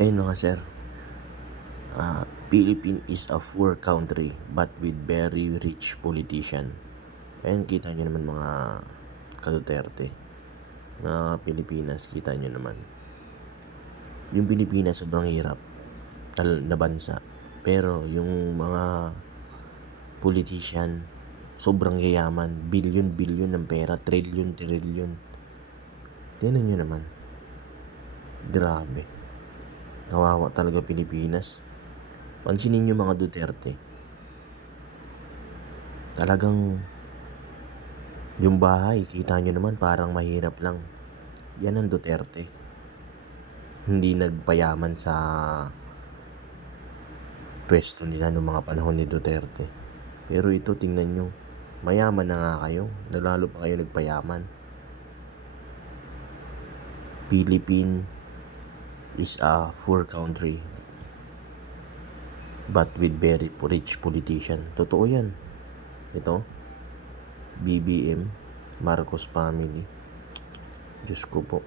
Ayun na nga sir, Philippines is a poor country but with very rich politician. Ayun, kita nyo naman mga ka-Duterte na Pilipinas, kita nyo naman. Yung Pilipinas sobrang hirap na bansa. Pero yung mga politician, sobrang yayaman. Billion ng pera, trillion. Tingnan nyo naman. Grabe. Kawawa talaga Pilipinas. Pansinin nyo mga Duterte. Talagang yung bahay, kita nyo naman parang mahirap lang. Yan ang Duterte. Hindi nagpayaman sa pwesto nila noong mga panahon ni Duterte. Pero ito, tingnan nyo. Mayaman na nga kayo. Lalo pa kayo nagpayaman. Philippines is a poor country but with very rich politician. Totoo yan. Ito, BBM, Marcos family. Diyos ko po.